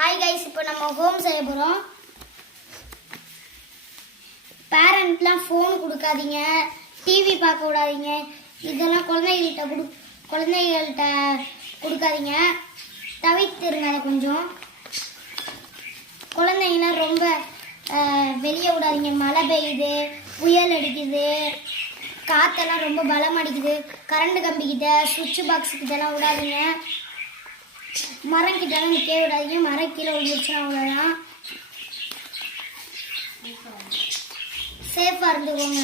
Hi guys, இப்போ நம்ம home செய்ய போகிறோம். பேரண்ட்லாம் ஃபோன் கொடுக்காதீங்க, டிவி பார்க்க விடாதீங்க. இதெல்லாம் குழந்தைகள்கிட்ட கொடுக்காதீங்க, தவிர்த்துருங்க. அதை கொஞ்சம் குழந்தைங்களாம் ரொம்ப வெளியே விடாதீங்க. மழை பெய்யுது, புயல் அடிக்குது, காற்றெல்லாம் ரொம்ப பலம் அடிக்குது. கரண்ட் கம்பிக்கிட்ட, சுவிட்ச் பாக்ஸ் கிட்டலாம் விடாதீங்க. மரம் கிட்டலாம் நிற்க விடாதீங்க. மரம் கீழே விழுந்துச்சுன்னா அவ்வளோதான். சேஃபாக இருந்துக்கோங்க.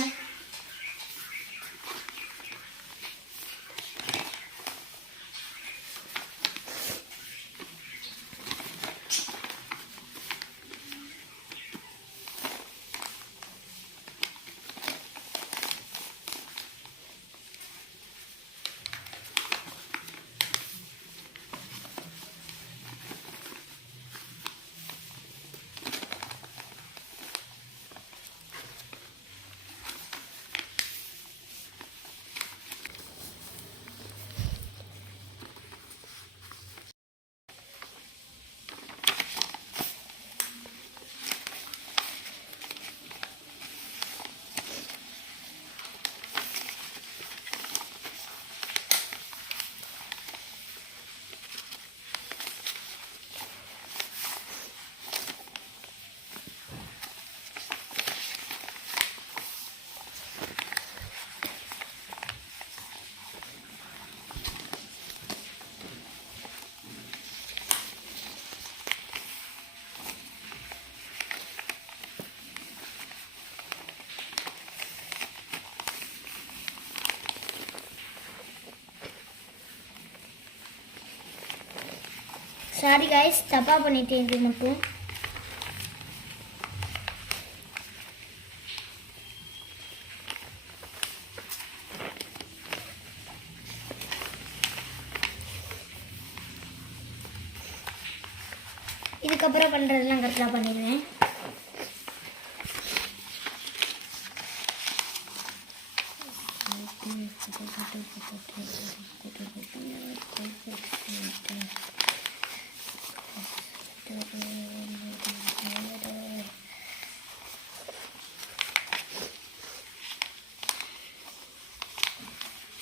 சாரி காய்ஸ், தப்பாக பண்ணிட்டேன். இது மட்டும் இதுக்கப்புறம் பண்ணுறதெல்லாம் கரெக்டாக பண்ணிடுவேன்.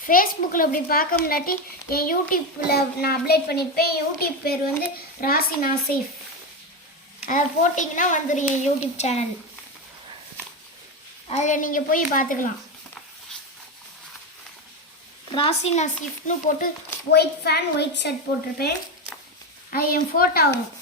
ஃபேஸ்புக்கில் அப்படி பார்க்க முன்னாடி என் யூடியூப்பில் நான் அப்டேட் பண்ணியிருப்பேன். யூடியூப் பேர் வந்து ராசி நாசிஃப். அதை போட்டிங்கன்னா வந்துடும் என் யூடியூப் சேனல். அதில் நீங்கள் போய் பார்த்துக்கலாம். ராசி நாசிஃப்னு போட்டு ஒயிட் ஃபேன் ஒயிட் ஷர்ட் போட்டிருப்பேன். அது என் ஃபோட்டோ வரும்.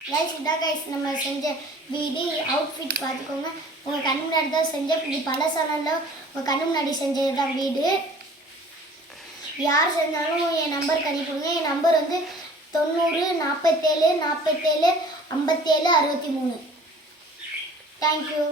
கைஸ், இதான் கைஸ் நம்ம செஞ்ச வீடு. அவுட்ஃபிட் பார்த்துக்கோங்க. உங்கள் கண்ணு முன்னாடி தான் செஞ்சேன். இது பல சேனலில் உங்கள் கண்ணு முன்னாடி செஞ்சது தான் வீடு. யார் செஞ்சாலும் என் நம்பருக்கு அனுப்பிவிடுங்க. என் நம்பர் வந்து 90 47 47 57 63. தேங்க்யூ.